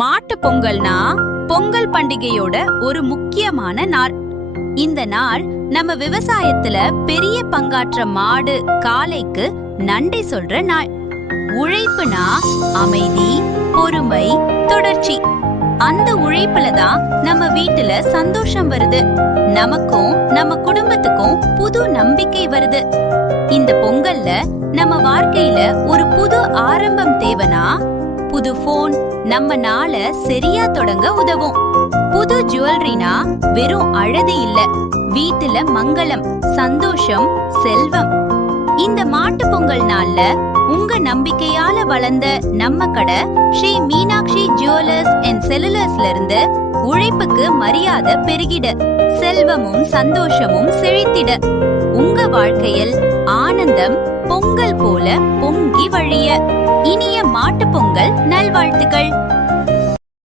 மாட்டு பொங்கல்னா பொங்கல் பண்டிகையோட ஒரு முக்கியமான நாள். இந்த நாள் நம்ம விவசாயத்துல பெரிய பங்காற்ற மாடு காளைக்கு நன்றி சொல்ற நாள். உழைப்புனா அமைதி, பொறுமை, தொடர்ச்சி. அந்த உழைப்புல தான் நம்ம வீட்டுல சந்தோஷம் வருது. நமக்கும் நம்ம குடும்பத்துக்கும் புது நம்பிக்கை வருது. இந்த பொங்கல்ல நம்ம வாழ்க்கையில ஒரு புது ஆரம்பம் தேவைனா, புது போன் நம்ம நாள சரியா தொடங்க உதவும். புது ஜுவல்லரினா வெறும் அழகு இல்ல, வீட்டுல மங்களம், சந்தோஷம், செல்வம். இந்த மாட்டு பொங்கல் நாள்ல உங்க நம்பிக்கையால வளர்ந்த நம்ம கடை ஸ்ரீ மீனாட்சி ஜுவல்லர்ஸ் அண்ட் செல்லுலர்ஸ்ல இருந்து உழைப்புக்கு மரியாதை பெருகிட, செல்வமும் சந்தோஷமும் செழித்திட, உங்க வாழ்க்கையில் ஆனந்தம் பொங்கல் போல பொங்கி வழிய. இனிய மாட்டு பொங்கல் நல்வாழ்த்துக்கள்.